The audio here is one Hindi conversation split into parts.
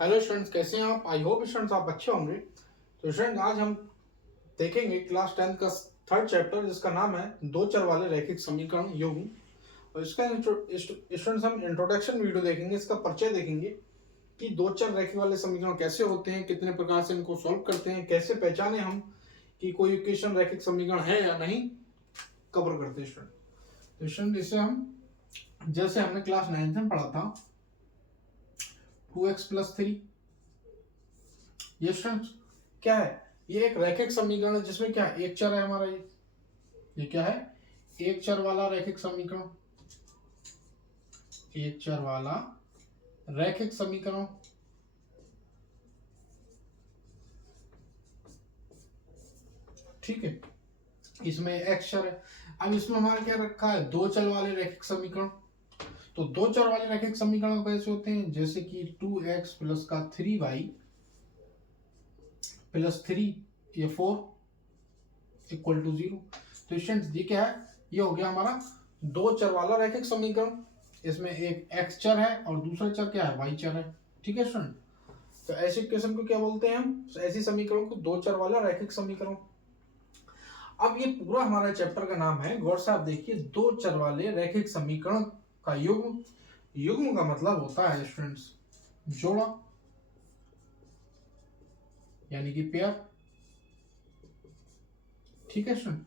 हेलो स्टूडेंट्स, कैसे हैं आप? आई होप स्टूडेंट्स आप अच्छे होंगे। तो स्टूडेंट आज हम देखेंगे क्लास 10 का थर्ड चैप्टर जिसका नाम है दो चर वाले रैखिक समीकरण युग्म। और इसका स्टूडेंट्स हम इंट्रोडक्शन वीडियो देखेंगे, इसका परिचय देखेंगे कि दो चर रैखिक वाले समीकरण कैसे होते हैं, कितने प्रकार से इनको सॉल्व करते हैं, कैसे पहचाने हम कि कोई इक्वेशन रैखिक समीकरण है या नहीं, कवर करते हैं स्टूडेंट। तो स्टूडेंट इसे हम जैसे हमने क्लास 9 में पढ़ा था 2x+3। ये स्टूडेंट्स क्या है? ये एक रैखिक समीकरण है जिसमें क्या है, एक चर है हमारा। ये क्या है? एक चर वाला रैखिक समीकरण। एक चर वाला रैखिक समीकरण। ठीक है, इसमें एक्स चर है। अब इसमें हमारा क्या रखा है? दो चर वाले रैखिक समीकरण। तो दो चर वाले रैखिक समीकरण कैसे होते हैं? जैसे कि 2x प्लस का 3y प्लस 3 ये 4 इक्वल टू 0। तो स्टूडेंट्स ये क्या है? ये हो गया हमारा दो चर वाला रैखिक समीकरण। इसमें एक x चर है और दूसरा चर क्या है? y चर है। ठीक है स्टूडेंट, तो ऐसे इक्वेशन को क्या बोलते हैं हम? ऐसी समीकरण को दो चर वाला रैखिक समीकरण। अब ये पूरा हमारा चैप्टर का नाम है, गौर से आप देखिए, दो चर वाले रैखिक समीकरण का युग्म। युग्म का मतलब होता है स्टूडेंट्स जोड़ा, यानी कि पेयर। ठीक है स्टूडेंट,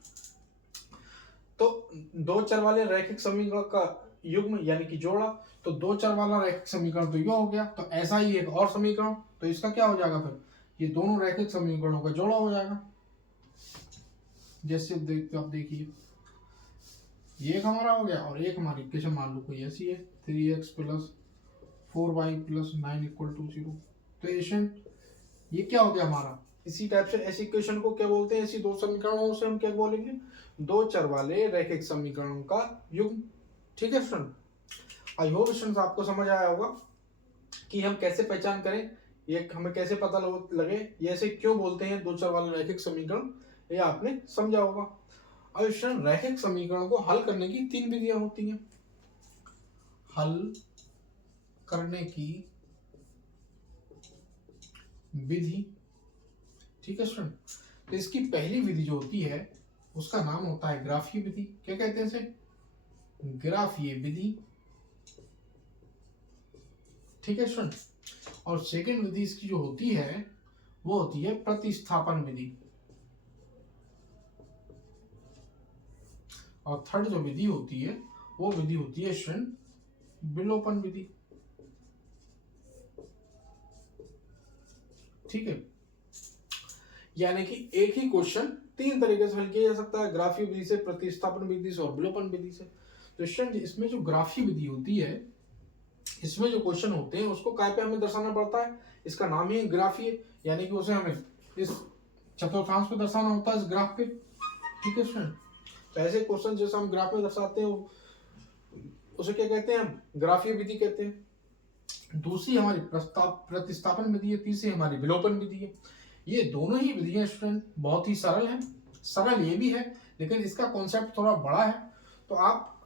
तो दो चर वाले रैखिक समीकरण का युग्म यानी कि जोड़ा। तो दो चर वाला रैखिक समीकरण तो यह हो गया, तो ऐसा ही एक और समीकरण, तो इसका क्या हो जाएगा फिर? ये दोनों रैखिक समीकरणों का जोड़ा हो जाएगा। जैसे आप देखिए, ये एक हमारा हो गया और एक हमारी इक्वेशन मान लो कोई ऐसी है 3x plus 4y plus 9 equal to 0। तो ये क्या हो गया हमारा? इसी टाइप से ऐसी इक्वेशन को क्या बोलते हैं? ऐसी दो समीकरणों से हम क्या बोलेंगे? दो चर वाले रैखिक समीकरणों का युग्म। ठीक है स्टूडेंट, आई होप स्टूडेंट्स आपको समझ आया होगा कि हम कैसे पहचान करें, ये हमें कैसे पता लगे ये ऐसे क्यों बोलते हैं दो चर वाले रैखिक समीकरण, ये आपने समझा होगा। अब स्टूडेंट रैखिक समीकरण को हल करने की तीन विधियां होती हैं। हल करने की विधि। ठीक है स्टूडेंट, तो इसकी पहली विधि जो होती है उसका नाम होता है ग्राफीय विधि। क्या कहते हैं इसे? ग्राफीय विधि। ठीक है स्टूडेंट, और सेकंड विधि इसकी जो होती है वो होती है प्रतिस्थापन विधि। और थर्ड जो विधि होती है वो विधि होती है स्टूडेंट विलोपन विधि। ठीक है, यानी कि एक ही क्वेश्चन तीन तरीके से हल किया जा सकता है, ग्राफीय विधि से, प्रतिस्थापन विधि से और विलोपन विधि से। तो स्टूडेंट इसमें जो ग्राफीय विधि होती है, इसमें जो क्वेश्चन होते हैं उसको काय पे हमें दर्शाना पड़ता है, इसका नाम ही ग्राफीय, यानी कि उसे हमें इस चतुर्थांश पे दर्शाना होता है, इस ग्राफ पे। ठीक है स्टूडेंट, तो ऐसे क्वेश्चन जैसे हम ग्राफ में दर्शाते हैं उसे क्या कहते हैं? हम ग्राफीय विधि कहते हैं। दूसरी हमारी प्रतिस्थापन विधि है, तीसरी हमारी विलोपन विधि है। ये दोनों ही विधियां स्टूडेंट बहुत ही सरल है। सरल ये भी है लेकिन इसका कॉन्सेप्ट थोड़ा बड़ा है। तो आप,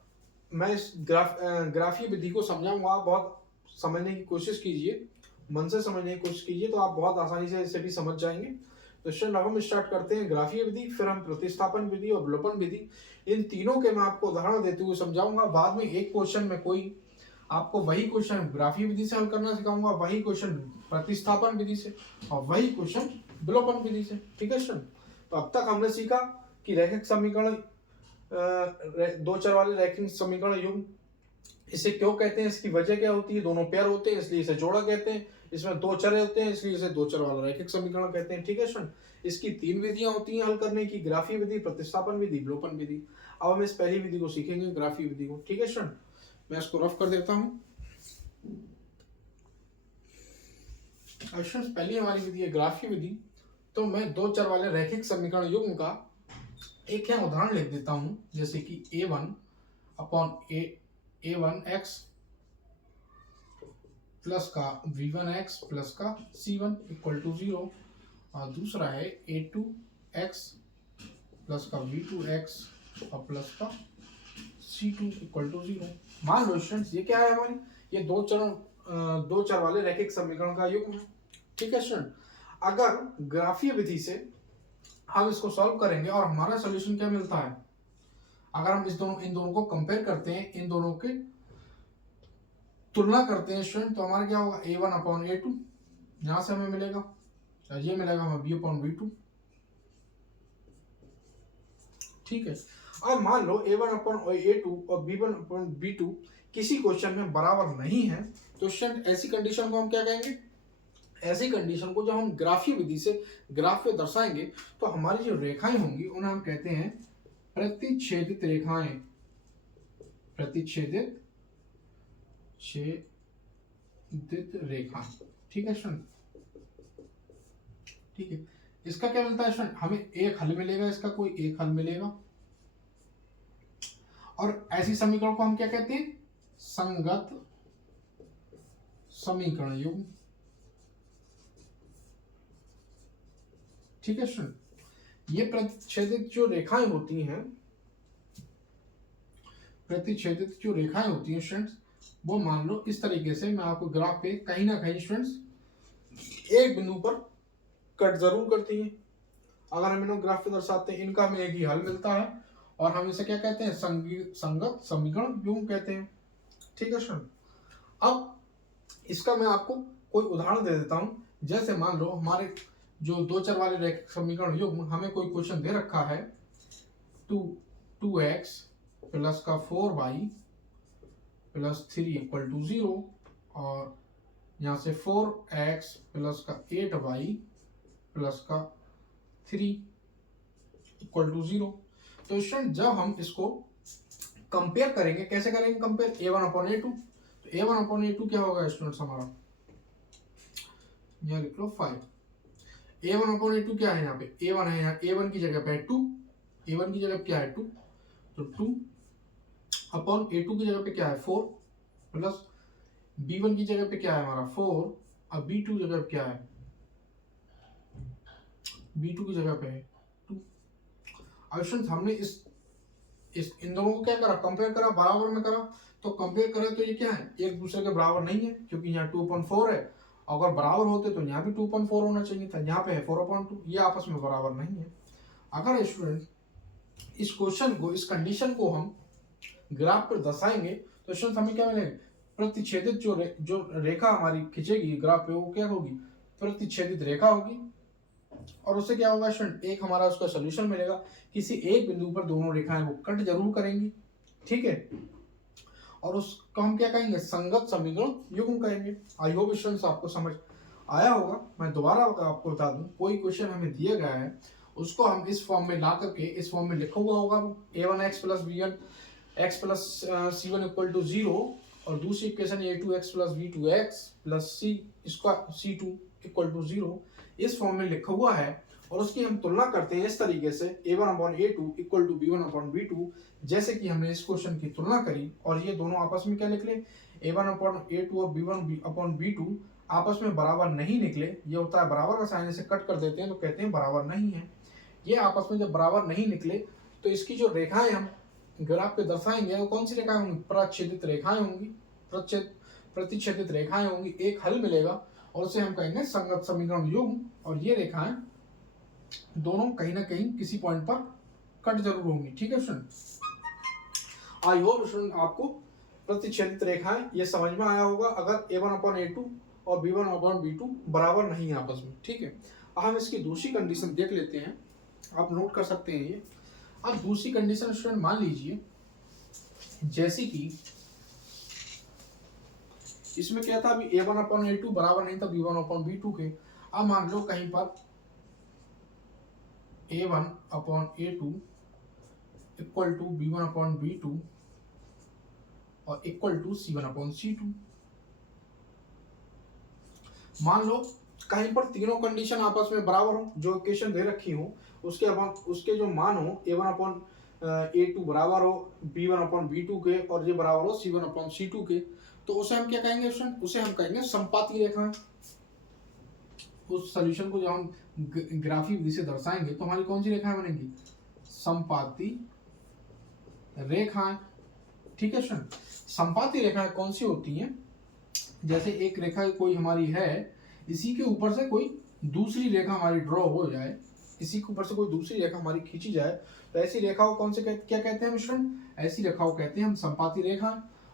मैं इस ग्राफीय विधि को समझाऊंगा, आप बहुत समझने की कोशिश कीजिए, मन से समझने की कोशिश कीजिए, तो आप बहुत आसानी से इसे भी समझ जाएंगे। तो स्टूडेंट अब हम स्टार्ट करते हैं ग्राफीय विधि, फिर हम प्रतिस्थापन विधि और विलोपन विधि। इन तीनों के मैं आपको उदाहरण देते हुए समझाऊंगा। बाद में एक क्वेश्चन में कोई आपको वही क्वेश्चन ग्राफीय विधि से हल करना सिखाऊंगा, वही क्वेश्चन प्रतिस्थापन विधि से और वही क्वेश्चन विलोपन विधि से। ठीक है स्टूडेंट, तो अब तक हमने सीखा कि रैखिक समीकरण, दो चर वाले रैखिक समीकरण युग्म, इसे क्यों कहते हैं, इसकी वजह क्या होती है? दोनों पेयर होते हैं इसलिए इसे जोड़ा कहते हैं, इसमें दो चर होते हैं इसलिए इसे दो चर वाला रैखिक समीकरण कहते हैं। ठीक है स्टूडेंट, इसकी तीन विधियां होती हैं हल करने की, ग्राफीय विधि, प्रतिस्थापन विधि, विलोपन विधि। अब हम इस पहली विधि को सीखेंगे, ग्राफीय विधि को। ठीक है स्टूडेंट, मैं इसको रफ कर देता हूं। पहली हमारी विधि है ग्राफीय विधि। तो मैं दो चर वाले रैखिक समीकरण युग्म का एक है उदाहरण लिख देता हूं, जैसे कि a1 अपॉन a1x प्लस का v1x प्लस का c1 इक्वल टू 0, और दूसरा है a2x प्लस का v2x और प्लस का c2 इक्वल टू 0। मान लो स्टूडेंट्स ये क्या है हमारी? ये दो चरण दो चर वाले रैखिक समीकरण का युग्म है। ठीक है स्टूडेंट, अगर ग्राफीय विधि से हम इसको सॉल्व करेंगे और हमारा सॉल्यूशन क्या मिलता है, अगर हम इन दोनों को कंपेयर करते हैं, इन दोनों के तुलना करते हैं स्टूडेंट, तो हमारा क्या होगा a1/a2, यहां से हमें मिलेगा, ये मिलेगा हमें b/b2। ठीक है, अब मान लो a1/a2 और b1/b2 किसी क्वेश्चन में बराबर नहीं है, तो स्टूडेंट ऐसी कंडीशन को हम क्या कहेंगे, ऐसी कंडीशन को जब हम ग्राफीय विधि से ग्राफ पे दर्शाएंगे तो हमारी जो रेखाएं होंगी उन्हें हम कहते हैं प्रतिच्छेदित रेखाएं, प्रतिच्छेदित रेखा। ठीक है स्टूडेंट, ठीक है, इसका क्या मिलता है स्टूडेंट, हमें एक हल मिलेगा, इसका कोई एक हल मिलेगा, और ऐसी समीकरण को हम क्या कहते हैं, संगत समीकरण युग्म। ठीक है स्टूडेंट, ये प्रतिच्छेदित जो रेखाएं होती हैं, प्रतिच्छेदित जो रेखाएं होती हैं स्टूडेंट्स, वो मान लो इस तरीके से, मैं आपको ग्राफ पे कहीं ना कहीं स्टूडेंट्स एक बिंदु पर कट जरूर करती हैं। अगर हम इन्हें ग्राफ पे दर्शाते हैं, इनका हमें एक ही हल मिलता है और हम इसे क्या कहते हैं, संगत समीकरण युग्म कहते हैं। ठीक है स्टूडेंट, अब इसका मैं आपको कोई उदाहरण दे देता हूं। जैसे मान लो हमारे जो दो चर वाले रैखिक समीकरण युग्म, हमें कोई क्वेश्चन दे रखा है 2x प्लस का 4y प्लस 3 इक्वल टू 0, और यहाँ से 4x प्लस का 8y प्लस का 3 इक्वल टू 0। तो स्टूडेंट जब हम इसको कंपेयर करेंगे, कैसे करेंगे कंपेयर, a1/a2, तो a1/a2 क्या होगा स्टूडेंट्स हमारा, यहाँ लिख लो 5। a1/a2 क्या है, यहाँ पे a1 है, यहाँ a1 की जगह पे है 2, a1 की जगह क्या है 2, तो 2/a2 की जगह पे क्या है 4, प्लस b1 की जगह पे क्या है हमारा 4, अब b2 जगह पे क्या है, b2 की जगह पे है 2। अब स्टूडेंट्स हमने इस इन दोनों को क्या करा, कंपेयर करा, बराबर में करा, तो कंपेयर करा तो ये क्या है, एक दूसरे के बराबर नहीं है, क्योंकि यहाँ 2/4 है, अगर बराबर होते तो यहाँ भी 2/4 होना चाहिए था, यहाँ पे है 4/2, ये आपस में बराबर नहीं है। अगर स्टूडेंट इस क्वेश्चन को, इस कंडीशन को हम ग्राफ पर दर्शाएंगे तो स्टूडेंट हमें क्या मिलेगा, प्रतिच्छेदित जो रेखा हमारी खींचेगी ग्राफ पे, वो क्या होगी, प्रतिच्छेदित रेखा होगी, और उससे क्या होगा स्टूडेंट, एक हमारा उसका सोल्यूशन मिलेगा। किसी एक बिंदु पर दोनों रेखाएं वो कट जरूर करेंगी। ठीक है, और उसको हम क्या कहेंगे, संगत समीकरण युग्म कहेंगे। आई होप स्टूडेंट्स आपको समझ आया होगा। मैं दोबारा आपको बता दूं, कोई क्वेश्चन हमें दिया गया है, उसको हम इस फॉर्म में ला करके, इस फॉर्म में लिखा हुआ होगा a1x plus b1 x plus c1 equal to 0, और दूसरी equation a2x plus b2x plus c2 equal to 0, इस फॉर्म में लिखा हुआ है, और उसकी हम तुलना करते हैं इस तरीके से a1/a2 इक्वल टू b1/b2, जैसे कि हमने इस क्वेश्चन की तुलना करी, और ये दोनों आपस में क्या निकले, a1/a2 और b1/b2 आपस में बराबर नहीं निकले। ये होता है बराबर का साइन से कट कर देते हैं तो कहते हैं बराबर नहीं है। ये आपस में जब बराबर नहीं निकले तो इसकी जो रेखाएं हम ग्राफ पे दर्शाएंगे वो कौन सी रेखाएं होंगी, प्रच्छेदित रेखाएं होंगी, प्रतिच्छेदित रेखाएं होंगी, एक हल मिलेगा और उसे हम कहेंगे संगत समीकरण युग्म, और ये रेखाएं दोनों कहीं ना कहीं किसी पॉइंट पर कट जरूर होंगी। ठीक है स्टूडेंट, आई होप स्टूडेंट आपको प्रतिच्छेदित रेखाएं ये समझ में आया होगा, अगर a1/a2 और b1/b2 बराबर नहीं है आपस में। ठीक है, हम इसकी दूसरी कंडीशन देख लेते हैं, आप नोट कर सकते हैं ये। अब दूसरी कंडीशन स्टूडेंट मान लीजिए, जैसे कि इसमें क्या था, अभी a1/a2 बराबर नहीं था b1/b2 के। अब मान लो कहीं पर a1/a2 इक्वल टू b1/b2 और इक्वल टू c1/c2। मान लो कहीं पर तीनों कंडीशन आपस में बराबर हो, जो इक्वेशन दे रखी हो उसके जो मान हो a1/a2 बराबर हो b1/b2 के, और ये बराबर हो c1/c2 के, तो उसे हम क्या कहेंगे स्टूडेंट, उसे हम कहेंगे संपाती रेखाएं। उस सॉल्यूशन को जब हम ग्राफीय विधि से दर्शाएंगे तो हमारी कौन सी रेखाएं बनेंगी, संपाती रेखाएं। ठीक है स्टूडेंट, संपाती रेखाएं कौन सी होती हैं, जैसे एक रेखा कोई हमारी है, इसी के ऊपर से कोई दूसरी रेखा हमारी ड्रॉ हो जाए, इसी के ऊपर से कोई दूसरी रेखा हमारी खींची जाए, तो ऐसी रेखाओं कौन से क्या कहते हैं मिश्रण? ऐसी रेखाओं कहते हैं हम संपाती रेखा।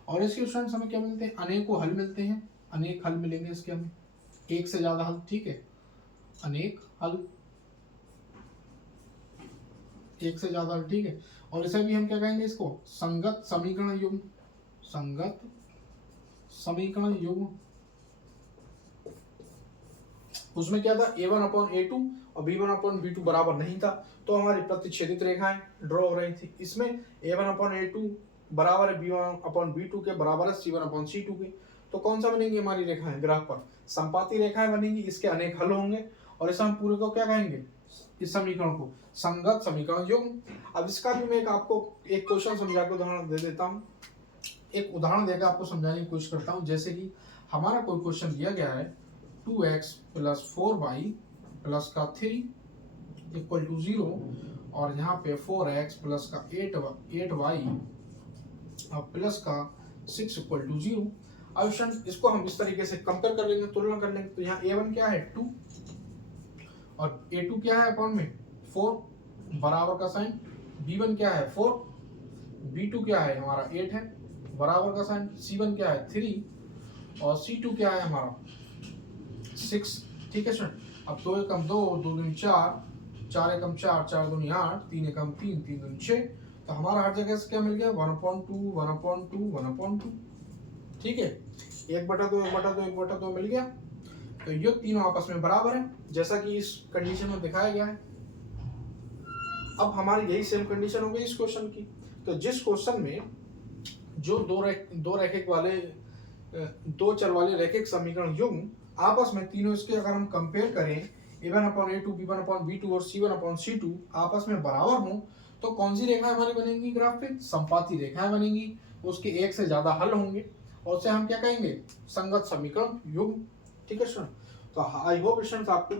और इसके स्टूडेंट्स हमें क्या मिलते हैं? अनेकों हल मिलते हैं, अनेक हल मिलेंगे इसके हमें, एक से ज्यादा हल, ठीक है, अनेक हल, एक से ज्यादा हल, ठीक है। और इसे भी हम क्या कहेंगे? इसको संगत समीकरण युग्म, संगत समीकरण युग्म। उसमें क्या था? a1/a2 और b1/b2 बराबर नहीं था, तो हमारी प्रतिच्छेदित रेखाएं ड्रॉ हो रही थी। इसमें a1/a2 बराबर है b1/b2 के, बराबर है c1/c2 के। तो कौन सा बनेंगी हमारी रेखाएं? ग्राफ पर संपाती रेखाएं बनेंगी, इसके अनेक हल होंगे, और इसे हम पूरे को क्या कहेंगे? इस समीकरण को संगत समीकरण युग्म। अब इसका भी मैं आपको एक क्वेश्चन समझा के उदाहरण दे देता हूँ, एक उदाहरण देकर आपको समझाने की कोशिश करता हूँ। जैसे कि हमारा कोई क्वेश्चन दिया गया है 2x + 4y + 3 = 0, और यहाँ पे 4x + 8y + 6 = 0। अब इसको हम इस तरीके से कंपेयर कर लेंगे, तुलना कर लेंगे। तो यहाँ a1 क्या है? 2, और a2 क्या है अपॉन में 4, बराबर का साइन। b1 क्या है? 4, b2 क्या है हमारा? 8 है, बराबर का साइन। c1 क्या है? 3, और c2 क्या है हमारा? 6, ठीक है स्टूडेंट। अब 2 एकम 2, 2 दूनी 4, 4 एकम 4, 4 दूनी 8, 3 एकम 3, 3 दूनी 6। तो हमारा हर जगह से क्या मिल गया? 1/2, 1/2, 1/2, ठीक है। 1/2, 1/2, 1/2 मिल गया। तो ये तीनों आपस में बराबर है, जैसा कि इस कंडीशन में दिखाया गया है। अब हमारी यही सेम कंडीशन हो गई इस क्वेश्चन की। तो जिस क्वेश्चन में जो दो चर वाले रैखिक समीकरण युग्म आपस में तीनों इसके अगर हम कंपेयर करें, a1/a2, b1/b2 और c1/c2 आपस में बराबर हों, तो कौन सी रेखाएं हमारी बनेंगी ग्राफ पे? संपाती रेखाएं बनेंगी, उसके एक से ज्यादा हल होंगे, और उसे हम क्या कहेंगे? संगत समीकरण युग्म, ठीक है स्टूडेंट। तो आई होप स्टूडेंट्स आपको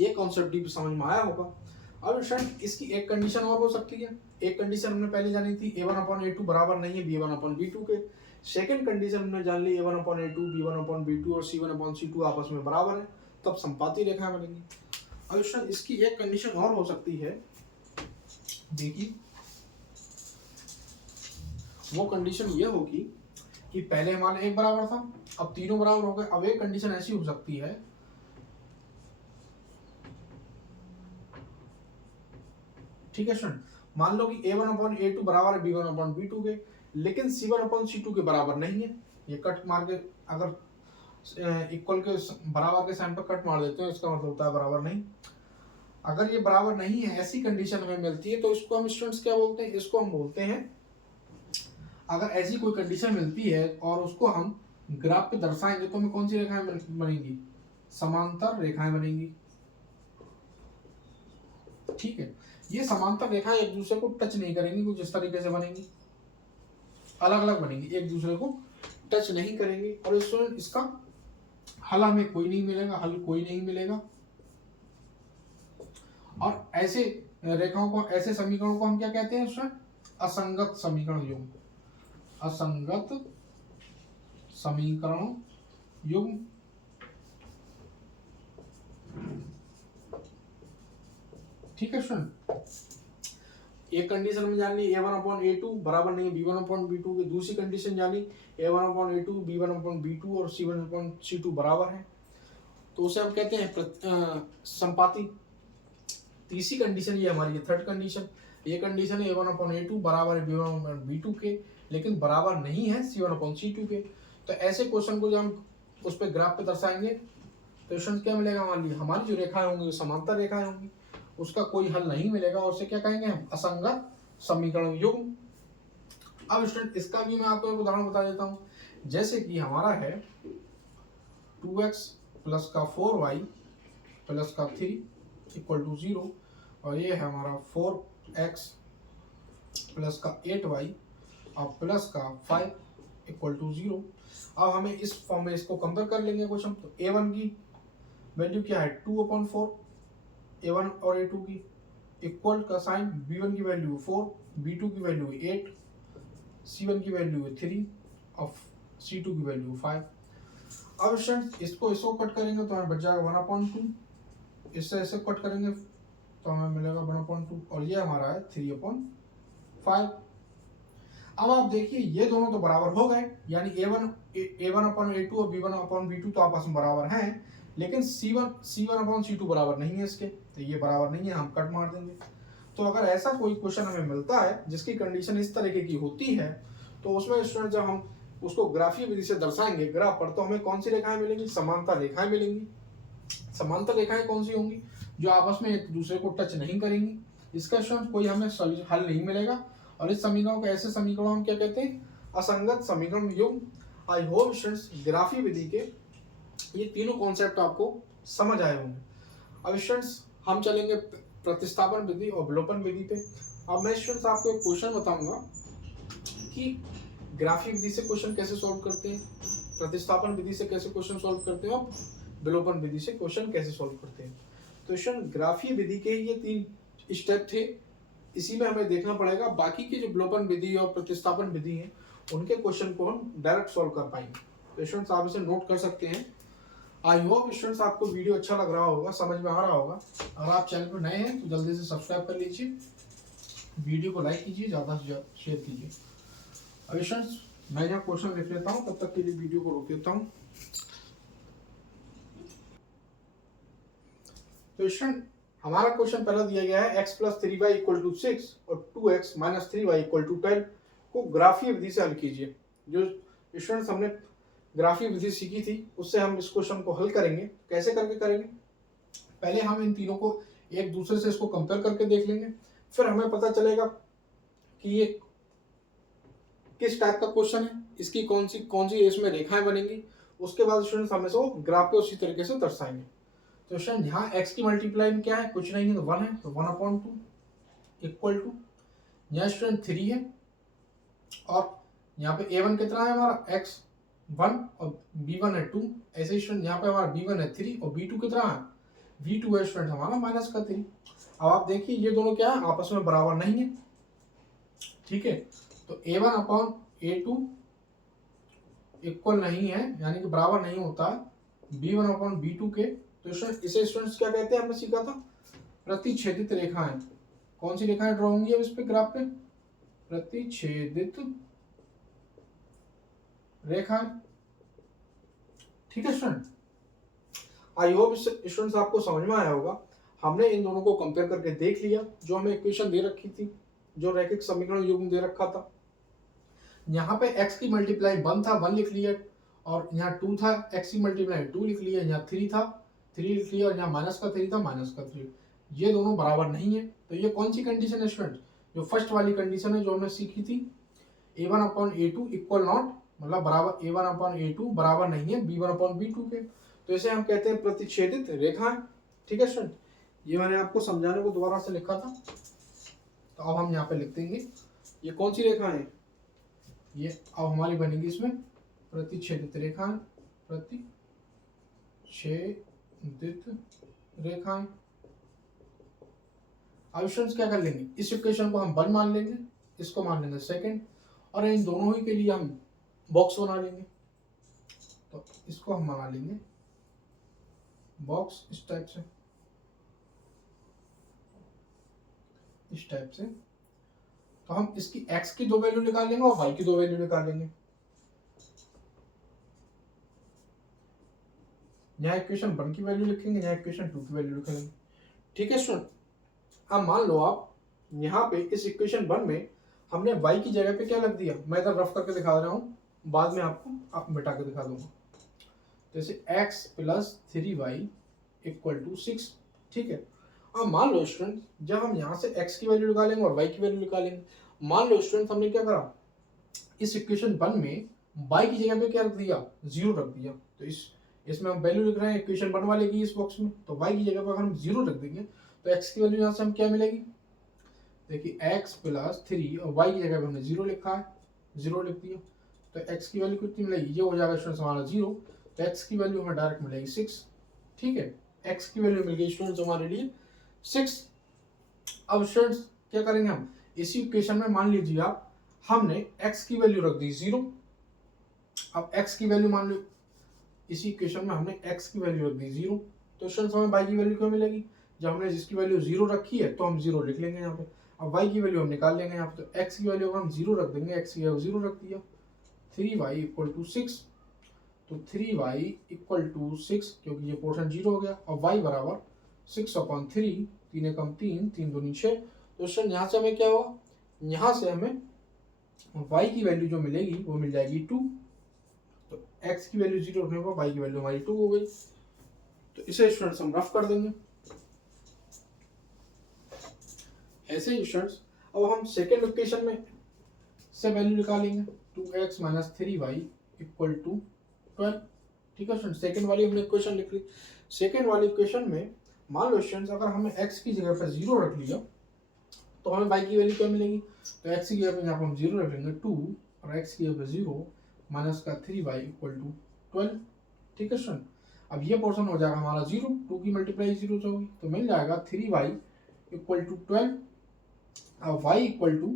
ये कॉन्सेप्ट डीप समझ में आया होगा। अब स्टूडेंट इसकी एक कंडीशन और हो सकती है। एक कंडीशन हमने पहले जानी थी, a1/a2 बराबर नहीं है b1/b2 के। सेकंड कंडीशन हमने जान ली, a1/a2, b1/b2 और c1/c2 आपस में बराबर है, तब संपाती रेखाएं बनेंगी। अब स्टूडेंट इसकी एक कंडीशन और हो सकती है, देखिए वो कंडीशन ये होगी कि पहले हमारा एक बराबर था, अब तीनों बराबर हो गए। अब एक कंडीशन ऐसी हो सकती है, ठीक है स्टूडेंट, मान लो कि a1/a2 बराबर है b1/b2 के, लेकिन c1/c2 के बराबर नहीं है। ये कट मार के अगर इक्वल के बराबर के साइन पर कट मार देते हैं, इसका मतलब होता है बराबर नहीं। अगर ये बराबर नहीं है, ऐसी कंडीशन हमें मिलती है, तो इसको हम स्टूडेंट्स क्या बोलते हैं? इसको हम बोलते हैं, अगर ऐसी कोई कंडीशन मिलती है और उसको हम ग्राफ पे दर्शाएंगे, तो हमें कौन सी रेखाएं बनेंगी? समांतर रेखाएं बनेंगी, ठीक है। ये समांतर रेखाएं एक दूसरे को टच नहीं करेंगी, कुछ इस तरीके से बनेंगी, अलग अलग बनेंगी, एक दूसरे को टच नहीं करेंगी। और इसका हल हमें कोई नहीं मिलेगा, हल कोई नहीं मिलेगा। और ऐसे रेखाओं को, ऐसे समीकरणों को हम क्या कहते हैं स्टूडेंट? असंगत समीकरण युग्म, असंगत समीकरण युग्म, ठीक है स्टूडेंट। एक कंडीशन में जान ली a1/a2 बराबर नहीं है b1/b2 की, दूसरी कंडीशन जानी a1/a2, b1/b2 और c1/c2 बराबर है, तो उसे हम कहते हैं संपाती। तीसरी कंडीशन ये हमारी थर्ड कंडीशन, ये कंडीशन है a1/a2 बराबर है b1/b2 के, लेकिन बराबर नहीं है c1/c2 के। तो ऐसे क्वेश्चन को जब हम उस पर ग्राफ पे दर्शाएंगे, तो क्वेश्चन क्या मिलेगा? हमारी जो रेखाएं होंगी वो समांतर रेखाएं होंगी, उसका कोई हल नहीं मिलेगा, और उसे क्या कहेंगे हम? असंगत समीकरण युग्म। अब स्टूडेंट इसका भी मैं आपको एक उदाहरण बता देता हूँ। जैसे कि हमारा है 2x + 4y + 3 = 0, और ये है हमारा 4x + 8y और +5 = 0। अब हमें इस फॉर्म में इसको कंपेयर कर लेंगे क्वेश्चन। तो a1 की वैल्यू क्या है? 2/4, a1 और a2 की, इक्वल का साइन, b1 की वैल्यू 4, b2 की वैल्यू 8, c1 की वैल्यू 3 और c2 की वैल्यू 5। अब स्टूडेंट्स इसको कट करेंगे तो हमें बच जाएगा 1/2, इससे ऐसे कट करेंगे तो हमें मिलेगा 1/2 और ये हमारा है 3/5। अब आप देखिए ये दोनों तो बराबर हो गए, यानी A1/A2 और B1/B2 तो आपस में बराबर हैं, लेकिन C1/C2 बराबर नहीं है इसके, तो ये बराबर नहीं है, हम कट मार देंगे। तो अगर ऐसा कोई क्वेश्चन हमें मिलता है जिसकी कंडीशन इस तरीके की होती है, तो उसमें स्टूडेंट जब हम उसको ग्राफीय विधि से दर्शाएंगे ग्राफ पर, तो हमें कौन सी रेखाएं मिलेंगी? समांतर रेखाएं मिलेंगी। समांतर रेखाएं कौन सी होंगी? जो आपस में एक दूसरे को टच नहीं करेंगी। इसका स्टूडेंट कोई हमें हल नहीं मिलेगा, और इस समीकरण को, ऐसे समीकरण हम क्या कहते हैं? असंगत समीकरण युग्म। आई होप स्टूडेंट्स ग्राफीय विधि के ये तीनों कॉन्सेप्ट आपको समझ आए होंगे। अब स्टूडेंट्स हम चलेंगे प्रतिस्थापन विधि और विलोपन विधि पे। अब मैं स्टूडेंट्स आपको एक क्वेश्चन बताऊंगा कि ग्राफीय विधि से क्वेश्चन कैसे सॉल्व करते हैं, प्रतिस्थापन विधि से कैसे क्वेश्चन सॉल्व करते हैं, और विलोपन विधि से क्वेश्चन कैसे सॉल्व करते हैं। तो स्टूडेंट ग्राफीय विधि के ये 3 स्टेप थे, इसी में हमें देखना पड़ेगा। बाकी की जो विलोपन विधि और प्रतिस्थापन विधि है उनके क्वेश्चन को हम डायरेक्ट सॉल्व कर पाएंगे। तो स्टूडेंट्स आप इसे नोट कर सकते हैं। आई होप स्टूडेंट्स आपको वीडियो अच्छा लग रहा होगा, समझ में आ रहा होगा। अगर आप चैनल पर नए हैं तो जल्दी से सब्सक्राइब कर लीजिए, वीडियो को लाइक कीजिए, ज़्यादा से ज़्यादा शेयर कीजिए। अब स्टूडेंट्स मैं यहाँ क्वेश्चन लिख लेता हूँ, तब तक के लिए वीडियो को रोक देता हूँ। तो स्टूडेंट हमारा क्वेश्चन पहला दिया गया है x + 3y = 6 और 2x - 3y = 12 को ग्राफीय विधि से हल कीजिए। जो स्टूडेंट्स हमने ग्राफीय विधि सीखी थी उससे हम इस क्वेश्चन को हल करेंगे। कैसे करके करेंगे? पहले हम इन तीनों को एक दूसरे से इसको कंपेयर करके देख लेंगे, फिर हमें पता चलेगा कि ये किस टाइप का क्वेश्चन है, इसकी कौन सी इसमें रेखाएं बनेंगी। उसके बाद स्टूडेंट्स हम इसको ग्राफ पे उसी तरीके से दर्शाएंगे। तो स्टूडेंट यहाँ x की मल्टीप्लाई में क्या है? कुछ नहीं है, तो 1 है, तो 1/2 इक्वल टू, यहाँ स्टूडेंट 3 है, और यहाँ पे a1 कितना है हमारा? x1 और b1 है 2। ऐसे स्टूडेंट यहाँ पे हमारा b1 है 3 और b2 कितना है? v2 है स्टूडेंट हमारा -3। अब आप देखिए ये दोनों क्या है? आपस में बराबर नहीं है, ठीक है। तो a1/a2 इक्वल नहीं है, यानी कि बराबर नहीं होता b1/b2 के। तो इसे स्टूडेंट्स क्या कहते हैं? हमने सीखा था प्रतिच्छेदित रेखाएं। कौन सी रेखाएं ड्रॉ होंगी अब इस पे ग्राफ पे? प्रतिच्छेदित रेखाएं, ठीक है स्टूडेंट। आई होप स्टूडेंट्स आपको समझ में आया होगा। हमने इन दोनों को कंपेयर करके देख लिया। जो हमें इक्वेशन दे रखी थी, जो रैखिक समीकरण युग्म दे रखा था, यहाँ पे x की मल्टीप्लाई 1 था, 1 लिख लिया, और यहाँ 2 था, x की मल्टीप्लाई 2 लिख लिया, यहाँ 3 था, 3 लिख लिया, और यहाँ -3 था, -3। ये दोनों बराबर नहीं है। तो ये कौन सी कंडीशन है स्टूडेंट? जो फर्स्ट वाली कंडीशन है जो हमने सीखी थी, a1/a2 इक्वल नॉट, मतलब बराबर a1/a2 बराबर नहीं है b1/b2 के। तो इसे हम कहते हैं प्रतिच्छेदित रेखाएं, ठीक है स्टूडेंट। ये मैंने आपको समझाने को दोबारा से लिखा था, तो अब हम यहाँ पे लिख देंगे ये कौन सी रेखा है। ये अब हमारी बनेगी इसमें प्रतिच्छेदित रेखाएं, प्रतिच्छेदित रेखाएं। अब स्टूडेंट्स क्या कर लेंगे? इस इक्वेशन को हम 1 मान लेंगे, इसको मान लेंगे सेकंड, और इन दोनों ही के लिए हम बॉक्स बना लेंगे। तो इसको हम बना लेंगे बॉक्स इस टाइप से, इस टाइप से। तो हम इसकी x की 2 वैल्यू निकाल लेंगे और y की 2 वैल्यू निकाल लेंगे। यहाँ इक्वेशन 1 की वैल्यू लिखेंगे, यहाँ इक्वेशन 2 की वैल्यू लिखेंगे, ठीक है स्टूडेंट। अब मान लो आप यहाँ पे इस इक्वेशन 1 में हमने y की जगह पे क्या लग दिया, मैं इधर रफ करके दिखा रहा हूँ, बाद में आपको मिटा के दिखा दूंगा। जैसे x + 3y = 6, ठीक है। अब मान लो स्टूडेंट जब हम यहाँ से x की वैल्यू निकालेंगे और y की वैल्यू निकालेंगे, मान लो स्टूडेंट हमने क्या करा, इस इक्वेशन 1 में y की जगह पे क्या रख दिया? 0 रख दिया। तो इसमें हम वैल्यू लिख रहे हैं इक्वेशन 1 वाले की इस बॉक्स में, तो y की जगह पर हम 0 रख देंगे तो x की वैल्यू यहाँ से हम क्या मिलेगी? देखिए x + 3 और y की जगह पर हमने 0 लिखा है, 0 लिख दिया, तो x की वैल्यू कितनी मिलेगी? ये हो जाएगा स्टूडेंट्स हमारा 0, तो x की वैल्यू हमें डायरेक्ट मिलेगी 6, ठीक है। x की वैल्यू मिल गई स्टूडेंट्स हमारे लिए 6। अब स्टूडेंट्स क्या करेंगे हम? इसी इक्वेशन में मान लीजिए आप हमने x की वैल्यू रख दी 0। अब x की वैल्यू मान लो इसी इक्वेशन में हमने x की वैल्यू रख दी 0, तो स्टूडेंट्स हमें y की वैल्यू क्यों मिलेगी? जब हमने जिसकी वैल्यू 0 रखी है तो हम 0 लिख लेंगे यहाँ पे। अब y की वैल्यू हम निकाल लेंगे यहाँ पे, तो x की वैल्यू हम 0 रख देंगे, x की वैल्यू 0 रख दिया, 3y इक्वल टू 6, तो 3y इक्वल टू 6 क्योंकि ये पोर्शन 0 हो गया, और y बराबर 6/3, 3 एकम 3, 3 दूनी 6, तो स्टूडेंट यहाँ से हमें क्या होगा, यहाँ से हमें y की वैल्यू जो मिलेगी वो मिल जाएगी 2, तो x की वैल्यू 0 रखने पर y की वैल्यू हमारी 2 हो गई। तो इसे स्टूडेंट्स हम रफ कर देंगे ऐसे ही स्टूडेंट्स। अब हम सेकेंड इक्वेशन में से वैल्यू निकालेंगे, 2x minus 3y equal to 12। ठीक है स्टूडेंट, सेकेंड वाली हमने इक्वेशन लिख ली। सेकेंड वाली इक्वेशन में मान लो स्टूडेंट्स अगर हमने x की जगह पर 0 रख लिया तो हमें y की वैल्यू क्या मिलेगी, तो x की जगह पर यहाँ पर हम 0 रख लेंगे 2, और x की जगह पर 0 माइनस का 3y इक्वल टू 12। ठीक है स्टूडेंट, अब ये पोर्शन हो जाएगा हमारा 0, 2 की मल्टीप्लाई 0 से होगी, तो मिल जाएगा 3y इक्वल टू 12, अब y इक्वल टू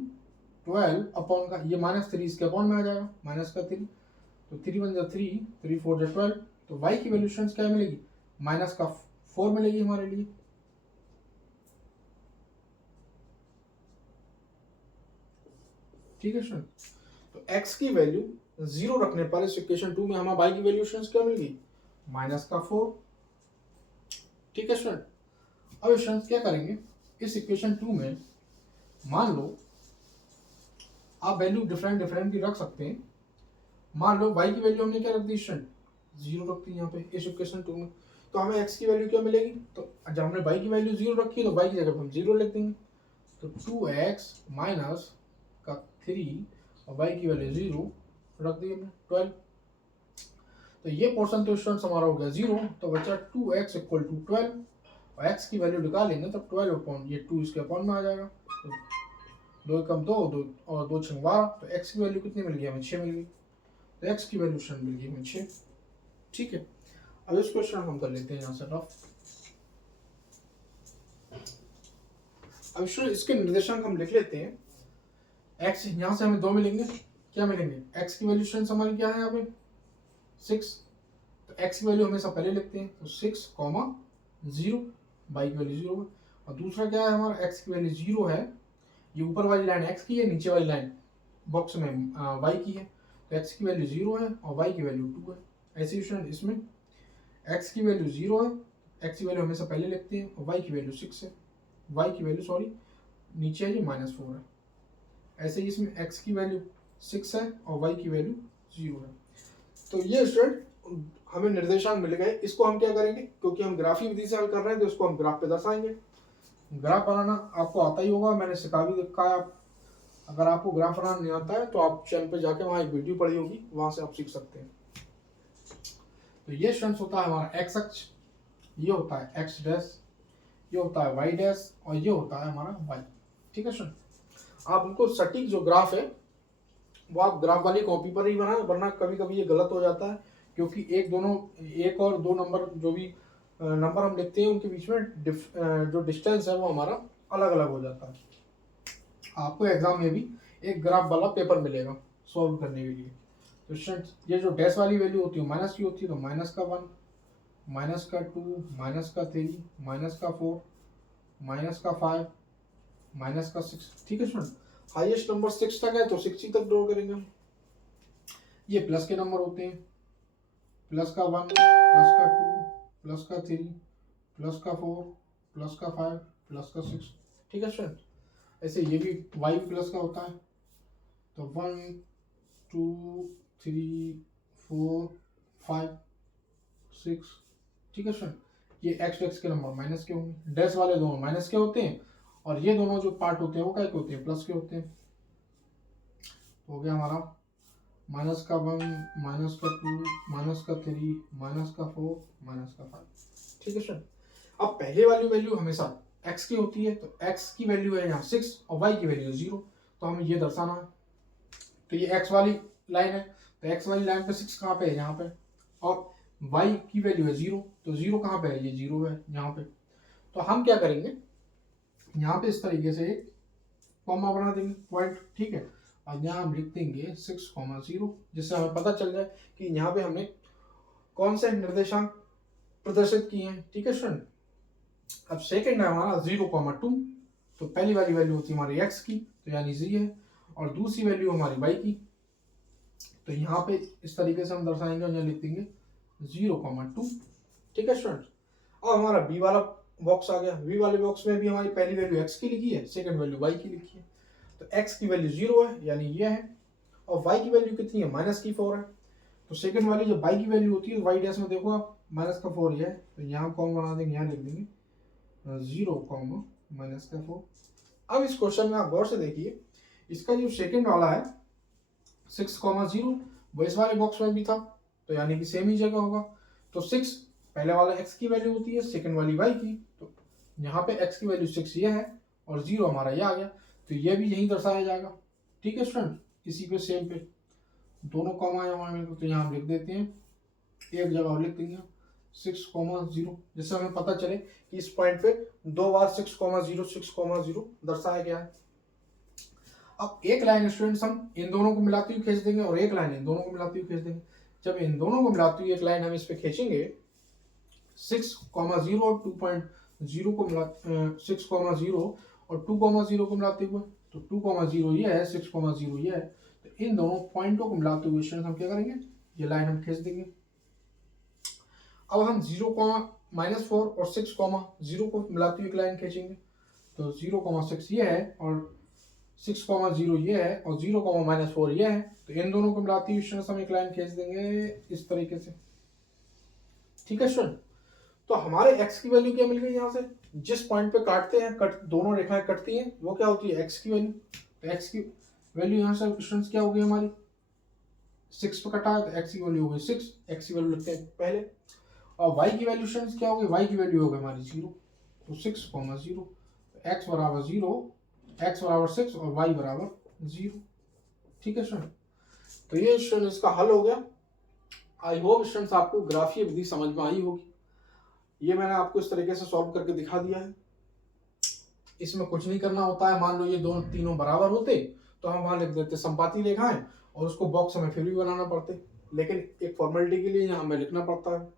12 अपॉन का ये -3 इसके अपॉन में आ जाएगा, माइनस का 3, तो 3 1 3, 3 4 12, तो y की वैल्यू स्टूडेंट्स क्या मिलेगी, माइनस का 4 मिलेगी हमारे लिए। ठीक है स्टूडेंट, तो x की वैल्यू 0 रखने पर इस इक्वेशन 2 में हमारा y की वैल्यू स्टूडेंट्स क्या मिलेगी, माइनस का 4। ठीक है स्टूडेंट, अब स्टूडेंट्स क्या करेंगे, इस इक्वेशन 2 में मान लो आप वैल्यू डिफरेंट डिफरेंट भी रख सकते हैं। मान लो y की वैल्यू हमने क्या रख दी स्टूडेंट, 0 रख दी यहाँ पे इस इक्वेशन 2 में, तो हमें x की वैल्यू क्या मिलेगी, तो जब हमने y की वैल्यू 0 रखी है तो y की जगह पर हम 0 लिख देंगे, तो 2x माइनस का 3 और y की वैल्यू 0 रख दी हमने 12, तो ये पोर्शन तो स्टूडेंट्स हमारा हो गया 0, तो बचा 2x इक्वल टू 12, और x की वैल्यू निकालेंगे तो 12 अपॉन ये 2 इसके अपॉन में आ जाएगा, तो 2 एकम 2 और 2 6 12, तो x की वैल्यू कितनी मिल गई हमें, 6 मिल गई, तो x की वैल्यू स्टूडेंट मिल गई हमें 6। ठीक है, अब इस क्वेश्चन हम कर लेते हैं यहाँ से रफ। अब स्टूडेंट इसके निर्देशांक हम लिख लेते हैं, x यहाँ से हमें 2 मिलेंगे, क्या मिलेंगे, x की वैल्यू स्टूडेंट्स हमारी क्या है यहाँ पे 6, तो x की वैल्यू हमेशा पहले लिखते हैं, तो 6,0, y की वैल्यू 0 है, और दूसरा क्या है हमारा x की वैल्यू 0 है, ये ऊपर वाली लाइन x की है, नीचे वाली लाइन बॉक्स में y की है, तो x की वैल्यू 0 है और y की वैल्यू 2 है। ऐसे स्टूडेंट इसमें x की वैल्यू 0 है, x की वैल्यू हमेशा पहले लिखते हैं, और y की वैल्यू 6 है, y की वैल्यू सॉरी नीचे है जी -4 है। ऐसे ही इसमें x की वैल्यू 6 है और y की वैल्यू 0 है। तो ये स्टूडेंट हमें निर्देशांक मिल गए, इसको हम क्या करेंगे, क्योंकि हम ग्राफी विधि से हल कर रहे हैं तो इसको हम ग्राफ पे दर्शाएंगे। ग्राफ बनाना आपको आता ही होगा, मैंने सिखा भी देखा है। आप अगर आपको ग्राफ बनाना नहीं आता है तो आप चैनल पे जाके वहाँ एक वीडियो पड़ी होगी, वहाँ से आप सीख सकते हैं। तो ये स्टूडेंट्स होता है हमारा x अक्ष, ये होता है x डैश, ये होता है y डैश, और ये होता है हमारा y। ठीक है स्टूडेंट, आप उनको सटीक जो ग्राफ है वो आप ग्राफ वाली कॉपी पर ही बनाएं, वरना कभी कभी ये गलत हो जाता है, क्योंकि एक और दो नंबर जो भी नंबर हम लिखते हैं उनके बीच में जो डिस्टेंस है वो हमारा अलग अलग हो जाता है। आपको एग्जाम में भी एक ग्राफ वाला पेपर मिलेगा सॉल्व करने के लिए। तो स्टूडेंट्स ये जो डैश वाली वैल्यू होती है माइनस की होती है, तो माइनस का 1, माइनस का 2, माइनस का 3, माइनस का 4, माइनस का 5, माइनस का 6। ठीक है स्टूडेंट, हाईएस्ट नंबर 6 तक है तो 6 ही तक ड्रॉ करेंगे। ये प्लस के नंबर होते हैं, प्लस का 1, प्लस का 2, प्लस का 3, प्लस का 4, प्लस का 5, प्लस का 6। ठीक है स्टूडेंट, ऐसे ये भी y भी प्लस का होता है, तो 1 2 3 4 5 6। ठीक है स्टूडेंट, ये x के नंबर माइनस के होंगे, डैश वाले दोनों माइनस के होते हैं, और ये दोनों जो पार्ट होते हैं वो क्या के होते हैं, प्लस के होते हैं। तो हो गया हमारा माइनस का 1, माइनस का 2, माइनस का 3, माइनस का 4, माइनस का 5। ठीक है स्टूडेंट, अब पहले वाली वैल्यू हमेशा x की होती है, तो x की वैल्यू है यहाँ 6 और y की वैल्यू 0, तो हमें ये दर्शाना है। तो ये x वाली लाइन है, तो x वाली लाइन पे 6 कहाँ पे है, यहाँ पे, और y की वैल्यू है 0, तो 0 कहाँ पे है, ये 0 है यहाँ पे। तो हम क्या करेंगे, यहाँ पे इस तरीके से एक कॉमा बना देंगे पॉइंट। ठीक है, और यहाँ हम लिख देंगे 6,0, जिससे हमें पता चल जाए कि यहाँ पे हमने कौन से निर्देशांक प्रदर्शित किए हैं, ठीक है स्टूडेंट। अब सेकंड है हमारा 0,2, तो पहली वाली वैल्यू होती है हमारी x की, तो यानी z है, और दूसरी वैल्यू हमारी y की, तो यहाँ पे इस तरीके से हम दर्शाएंगे और यहाँ लिख देंगे 0,2, ठीक है स्टूडेंट। अब हमारा बी वाला बॉक्स आ गया। बी वाले बॉक्स में भी हमारी पहली वैल्यू x की लिखी है, सेकंड वैल्यू y की लिखी है। तो x की वैल्यू 0 है यानी ये है, और y की वैल्यू कितनी है, -4 है। तो सेकंड वाली जो y की वैल्यू होती है y डैश में देखो आप -4 ये है, तो यहाँ कॉम बना देंगे, यहाँ लिख देंगे 0,-4। अब इस क्वेश्चन में आप गौर से देखिए, इसका जो सेकंड वाला है 6,0 वो इस वाले बॉक्स में भी था, तो यानी कि सेम ही जगह होगा। तो 6 पहले वाला x की वैल्यू होती है, सेकंड वाली y की, तो यहाँ पे x की वैल्यू 6 ये है और 0 हमारा ये आ गया, तो ये भी यहीं दर्शाया जाएगा, ठीक है स्टूडेंट। इसी पे सेम पे दोनों कॉमा है हमारे, तो यहाँ हम लिख देते हैं, एक जगह और लिख देंगे 6,0, जिससे हमें पता चले कि इस पॉइंट पे दो बार 6,0 दर्शाया गया है। अब एक लाइन स्टूडेंट्स हम इन दोनों को मिलाते हुए खींच देंगे और एक लाइन इन दोनों को मिलाते हुए खींच देंगे। जब इन दोनों को मिलाते हुए एक लाइन हम इस पे खींचेंगे 6,0 और 2.0 को मिला 6,0 और 2,0 को मिलाते हुए, तो 2,0 ये है, 6,0 ये है, तो इन दोनों पॉइंटों को मिलाते हुए स्टूडेंट्स हम क्या करेंगे, ये लाइन हम खींच देंगे। अब हम 0,-4 और 6,0 को मिलाते हुए एक लाइन खींचेंगे, तो 0,6 ये है और 6,0 ये है और 0,-4 ये है, तो इन दोनों को मिलाते हुए स्टूडेंट्स हम एक लाइन खींच देंगे इस तरीके से, ठीक है स्टूडेंट। तो हमारे x की वैल्यू क्या मिल गई, यहाँ से जिस पॉइंट पे काटते हैं दोनों रेखाएं कटती हैं, वो क्या होती है, x की वैल्यू। तो x की वैल्यू यहाँ से स्टूडेंट्स क्या हो गई हमारी, 6 पे कटा है, तो x की वैल्यू हो गई 6, x की वैल्यू लिखते हैं पहले। और y की वैल्यू स्टूडेंट्स क्या हो गई, y की वैल्यू हो गई हमारी 0, तो 6,0, x बराबर 0, x बराबर 6 और y बराबर 0, ठीक है स्टूडेंट। तो ये स्टूडेंट इसका हल हो गया। आई होप स्टूडेंट्स आपको ग्राफीय विधि समझ में आई होगी। ये मैंने आपको इस तरीके से सॉल्व करके दिखा दिया है। इसमें कुछ नहीं करना होता है, मान लो ये दोनों तीनों बराबर होते तो हम वहां लिख देते संपाती रेखाएं और उसको बॉक्स हमें फिर भी बनाना पड़ते, लेकिन एक फॉर्मेलिटी के लिए यहाँ हमें लिखना पड़ता है।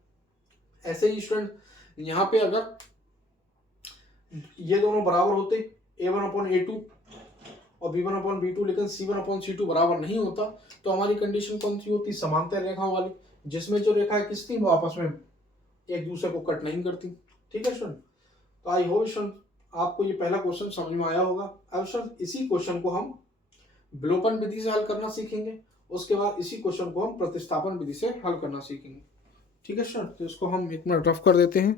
ऐसे ही स्टूडेंट यहाँ पे अगर ये दोनों बराबर होते A1/A2 और B1/B2, लेकिन C1/C2 बराबर नहीं होता, तो हमारी कंडीशन कौन सी होती, समांतर रेखाओं वाली, जिसमें जो रेखाएं किसती वो आपस में एक दूसरे को कट नहीं करती, ठीक है स्टूडेंट। तो आई होप स्टूडेंट आपको ये पहला क्वेश्चन समझ में आया होगा। अब स्टूडेंट इसी क्वेश्चन को हम विलोपन विधि से हल करना सीखेंगे, उसके बाद इसी क्वेश्चन को हम प्रतिस्थापन विधि से हल करना सीखेंगे, ठीक है स्टूडेंट। तो इसको हम एक मिनट रफ कर देते हैं।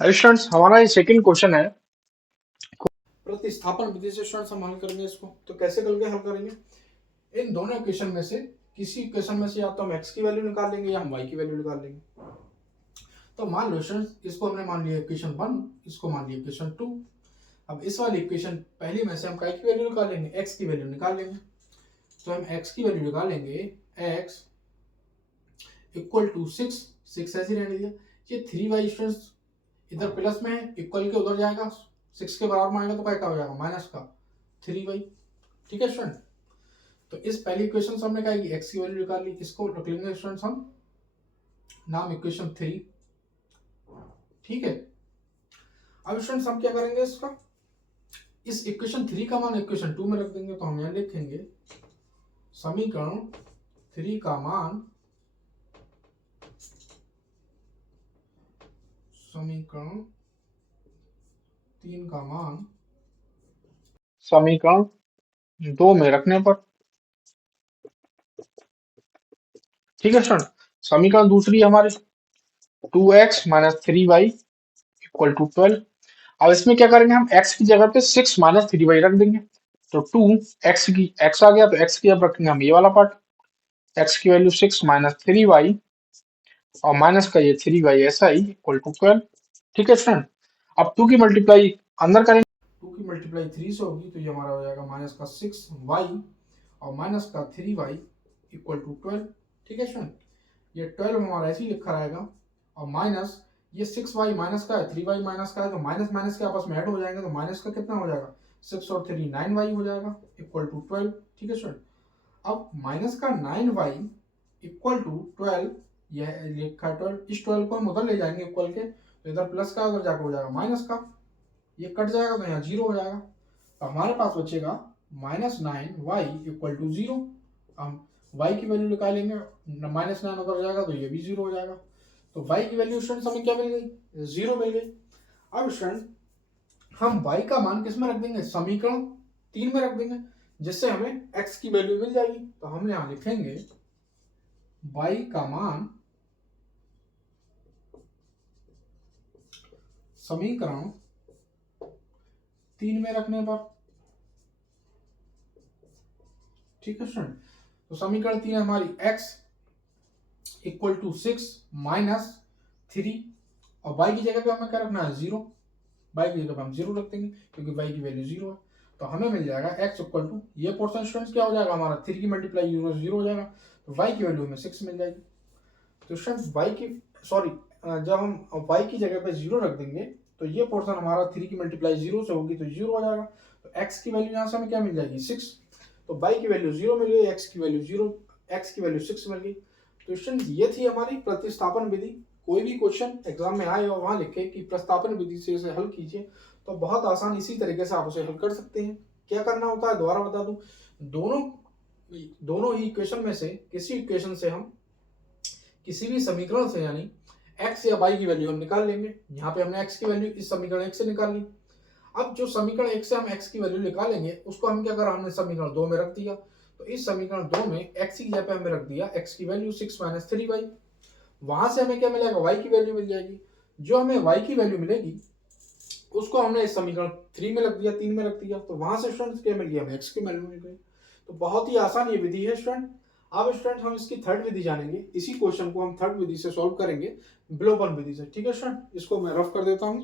स्टूडेंट्स हमारा ये सेकंड क्वेश्चन है, प्रतिस्थापन विधि से स्टूडेंट्स हम हल करेंगे इसको। तो कैसे करके हल करेंगे, इन दोनों इक्वेशन में से किसी इक्वेशन में से या तो हम x की वैल्यू निकाल लेंगे या हम y की वैल्यू निकाल लेंगे। तो मान लो स्टूडेंट्स इसको हमने मान लिया इक्वेशन 1, इसको मान लिया इक्वेशन 2। अब इस वाली इक्वेशन पहली में से हम y की वैल्यू निकाल लेंगे, x की वैल्यू निकाल लेंगे। तो हम x की वैल्यू निकाल लेंगे, x इक्वल टू 6 ऐसे रहने दिया। ये 3y स्टूडेंट्स इधर प्लस में है, इक्वल के उधर जाएगा, 6 के बराबर में आएगा तो क्या हो जाएगा, माइनस का 3y, ठीक है स्टूडेंट। तो इस पहली इक्वेशन से हमने कहा कि x की वैल्यू निकाल ली, इसको रख लेंगे स्टूडेंट्स हम नाम इक्वेशन 3, ठीक है। अब स्टूडेंट्स हम क्या करेंगे, इसका इस इक्वेशन 3 का मान इक्वेशन 2 में रख देंगे। तो हम यहाँ लिखेंगे समीकरण 3 का मान, समीकरण 3 का मान समीकरण 2 में रखने पर, ठीक है स्टूडेंट। समीकरण दूसरी हमारी 2x - 3y इक्वल टू 12। अब इसमें क्या करेंगे, हम x की जगह पे 6 - 3y रख देंगे। तो 2x की x आ गया, तो x की अब रखेंगे हम ये वाला पार्ट, x की वैल्यू 6 - 3y और माइनस का ये 3y ऐसा ही इक्वल टू 12, ठीक है स्टूडेंट। अब 2 की मल्टीप्लाई अंदर करेंगे, 2 की मल्टीप्लाई 3 से होगी, तो ये हमारा हो जाएगा माइनस का 6y और माइनस का 3y इक्वल टू 12, ठीक है स्टूडेंट। ये 12 हमारा ऐसे ही लिखा रहेगा और माइनस ये 6y माइनस का है, 3y माइनस का है, तो माइनस माइनस के आपस में ऐड हो जाएंगे, तो माइनस का कितना हो जाएगा, 6 और 3 9y हो जाएगा इक्वल टू 12, ठीक है स्टूडेंट। अब माइनस का 9y इक्वल टू 12, यह लिखा है 12, इस 12 को हम उधर ले जाएंगे इक्वल के, तो इधर प्लस का उधर जाकर हो जाएगा माइनस का, ये कट जाएगा तो यहाँ 0 हो जाएगा, तो हमारे पास बचेगा -9y इक्वल टू 0। हम y की वैल्यू निकालेंगे, -9 उधर हो जाएगा तो ये भी 0 हो जाएगा, तो y की वैल्यू स्टूडेंट हमें क्या मिल गई, 0 मिल गई। अब स्टूडेंट हम y का मान किस में रख देंगे, समीकरण 3 में रख देंगे, जिससे हमें x की वैल्यू मिल जाएगी। तो हम यहाँ लिखेंगे y का मान समीकरण 3 में रखने पर, ठीक है स्टूडेंट। तो समीकरण 3 हमारी x इक्वल टू 6 -3, और y की जगह पे हमें क्या रखना है, 0, y की जगह पे हम 0 रख देंगे क्योंकि y की वैल्यू 0 है। तो हमें मिल जाएगा x इक्वल टू, ये पोर्शन स्टूडेंट्स क्या हो जाएगा हमारा, 3 की मल्टीप्लाई 0 हो जाएगा, तो y की वैल्यू हमें 6 मिल जाएगी। तो स्टूडेंट्स y की जब हम y की जगह पे 0 रख देंगे तो ये पोर्शन हमारा 3 की मल्टीप्लाई 0 से होगी तो 0 हो जाएगा, तो x की वैल्यू यहाँ से हमें क्या मिल जाएगी, 6, तो y की वैल्यू 0 मिल गई, x की वैल्यू 0, x की वैल्यू 6 मिल गई। तो स्टूडेंट्स ये थी हमारी प्रतिस्थापन विधि। कोई भी क्वेश्चन एग्जाम में आए और वहां लिखे कि प्रतिस्थापन विधि से इसे हल कीजिए, तो बहुत आसान इसी तरीके से आप उसे हल कर सकते हैं। क्या करना होता है दोबारा बता दूं, दोनों ही इक्वेशन में से किसी इक्वेशन से हम किसी भी समीकरण से यानी x या y की वैल्यू हम निकाल लेंगे। यहाँ पे हमने x की वैल्यू इस समीकरण 1 से निकाल ली। अब जो समीकरण 1 से हम x की वैल्यू निकालेंगे उसको हम क्या करा, हमने समीकरण 2 में रख दिया, तो इस समीकरण 2 में x की जगह पे हमने रख दिया x की वैल्यू 6 - 3y, वहां से हमें क्या मिलेगा, y की वैल्यू मिल जाएगी। जो हमें y की वैल्यू मिलेगी उसको हमने इस समीकरण 3 में रख दिया, 3 में रख दिया, तो वहां से स्टूडेंट क्या मिल गया, हमें x की वैल्यू मिल गई। तो बहुत ही आसान ये विधि है स्टूडेंट। अब स्टूडेंट हम इसकी थर्ड विधि जानेंगे, इसी क्वेश्चन को हम थर्ड विधि से सॉल्व करेंगे, विलोपन विधि से, ठीक है स्टूडेंट। इसको मैं रफ कर देता हूँ।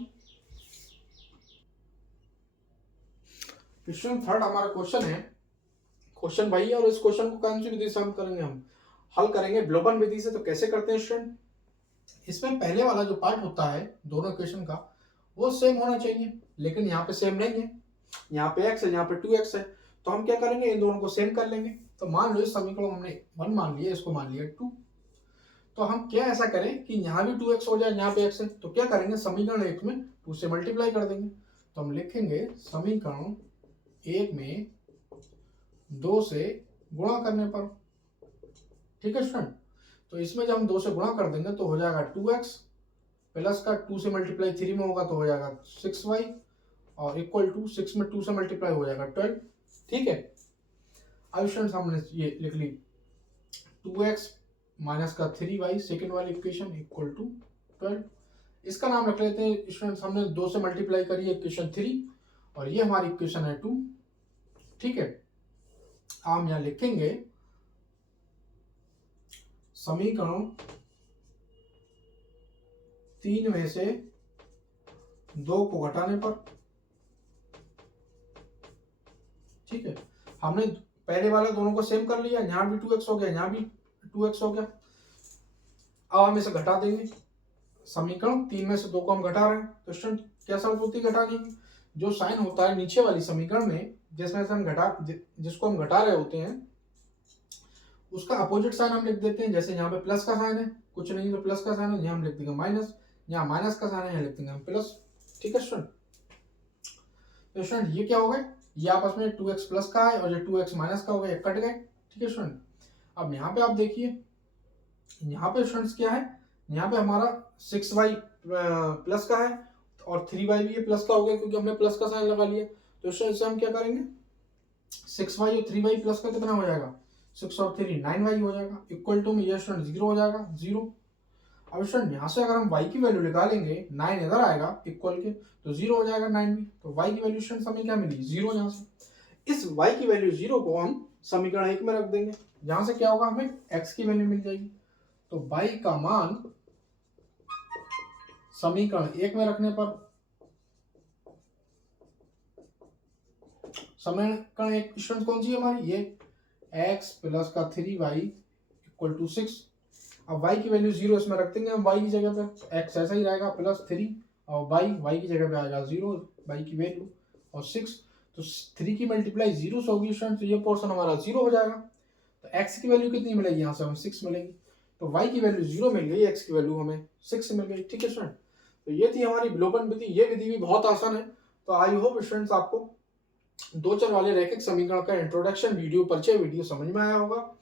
क्वेश्चन थर्ड हमारा क्वेश्चन है, क्वेश्चन वही है और इस क्वेश्चन को कौन सी विधि से हम करेंगे, हम हल करेंगे विलोपन विधि से। तो कैसे करते हैं स्टूडेंट, इसमें पहले वाला जो पार्ट होता है दोनों इक्वेशन का वो सेम होना चाहिए, लेकिन यहाँ पे सेम नहीं है, यहाँ पे x है, यहाँ पे 2x है, तो हम क्या करेंगे, इन दोनों को सेम कर लेंगे। तो मान लो इस समीकरण हमने 1 मान लिया, इसको मान लिया 2, तो हम क्या ऐसा करें कि यहाँ भी 2x हो जाए, यहाँ पे x है, तो क्या करेंगे, समीकरण 1 में 2 से मल्टीप्लाई कर देंगे। तो हम लिखेंगे समीकरण 1 में 2 से गुणा करने पर, ठीक है स्टूडेंट। तो इसमें जब हम 2 से गुणा कर देंगे तो हो जाएगा 2x प्लस का 2 से मल्टीप्लाई 3 में होगा तो हो जाएगा 6y, और इक्वल टू 6 में 2 से मल्टीप्लाई हो जाएगा 12, ठीक है। अब स्टूडेंट्स हमने ये लिख ली 2x माइनस का 3y सेकेंड वाली इक्वेशन इक्वल टू 12। इसका नाम रख लेते हैं स्टूडेंट्स, हमने 2 से मल्टीप्लाई करी है इक्वेशन 3 और ये हमारी इक्वेशन है 2, ठीक है। हम यहाँ लिखेंगे समीकरण 3 में से 2 को घटाने पर, ठीक है। हमने पहले वाले दोनों को सेम कर लिया, यहाँ भी 2x हो गया, यहाँ भी 2x हो गया। अब हम इसे घटा देंगे, समीकरण 3 में से 2 को हम घटा रहे हैं, तो स्टूडेंट क्या शर्त होती है घटाने की, जो साइन होता है नीचे वाली समीकरण में जिसमें से हम जिसको हम घटा रहे होते हैं उसका अपोजिट साइन हम लिख देते हैं। जैसे यहाँ पे प्लस का साइन है, कुछ नहीं तो प्लस का साइन है, यहाँ हम लिख देंगे माइनस, यहाँ माइनस का साइन है, यहाँ लिख देंगे हम प्लस, ठीक है स्टूडेंट। तो स्टूडेंट ये क्या हो गए, ये आपस में 2x प्लस का है और ये 2x माइनस का हो गया, कट गए, ठीक है स्टूडेंट। अब यहाँ पे आप देखिए, यहाँ पे स्टूडेंट्स क्या है, यहाँ पे हमारा 6y प्लस का है और 3y भी ये प्लस का हो गया क्योंकि हमने प्लस का साइन लगा लिया। तो इससे हम क्या करेंगे, 6y और 3y प्लस का कितना हो जाएगा, 6 और 3 9y हो जाएगा, इक्वल टू में ये स्टूडेंट 0 हो जाएगा, 0। अब स्टूडेंट यहाँ से अगर हम y की वैल्यू निकालेंगे 9 इधर आएगा इक्वल के, तो 0 हो जाएगा 9 भी, तो y की वैल्यू स्टूडेंट हमें क्या मिली, 0। यहाँ से इस y की वैल्यू 0 को हम समीकरण 1 में रख देंगे, जहां से क्या होगा, हमें x की वैल्यू मिल जाएगी। तो y का मान समीकरण 1 में रखने पर, समीकरण 1 स्टूडेंट कौन सी है हमारी, ये x प्लस का 3y इक्वल टू 6। अब y की वैल्यू 0 इसमें रख देंगे हम y की जगह पे, x ऐसा ही रहेगा प्लस 3 और y की जगह पे आएगा 0, y की वैल्यू और 6, तो 3 की मल्टीप्लाई 0 से होगी स्टूडेंट, तो ये पोर्शन हमारा 0 हो जाएगा। तो तो x की वैल्यू कितनी मिलेगी, यहाँ से हमें 6 मिलेगी, तो y की वैल्यू 0 मिल गई, x की वैल्यू हमें 6 मिल गई। ठीक है स्टूडेंट, तो ये थी हमारी विलोपन विधि। ये विधि भी बहुत आसान है। तो आई होप स्टूडेंट्स आपको दो चर वाले रैखिक समीकरण का इंट्रोडक्शन वीडियो, परिचय वीडियो समझ में आया होगा।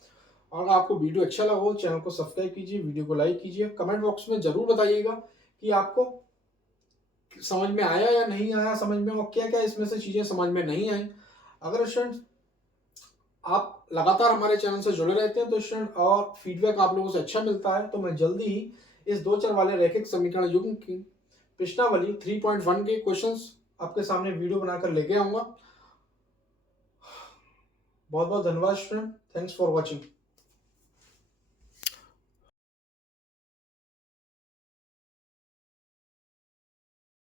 और आपको वीडियो अच्छा लगा हो, चैनल को सब्सक्राइब कीजिए, वीडियो को लाइक कीजिए, कमेंट बॉक्स में जरूर बताइएगा कि आपको समझ में आया या नहीं आया समझ में, और क्या क्या इसमें से चीजें समझ में नहीं आई। अगर स्टूडेंट्स आप लगातार हमारे चैनल से जुड़े रहते हैं तो स्टूडेंट और फीडबैक आप लोगों से अच्छा मिलता है, तो मैं जल्दी ही इस दो चर वाले रैखिक समीकरण युग्म की प्रश्नावली 3.1 के क्वेश्चंस आपके सामने वीडियो बनाकर लेके आऊंगा। बहुत बहुत धन्यवाद स्टूडेंट, थैंक्स फॉर वॉचिंग।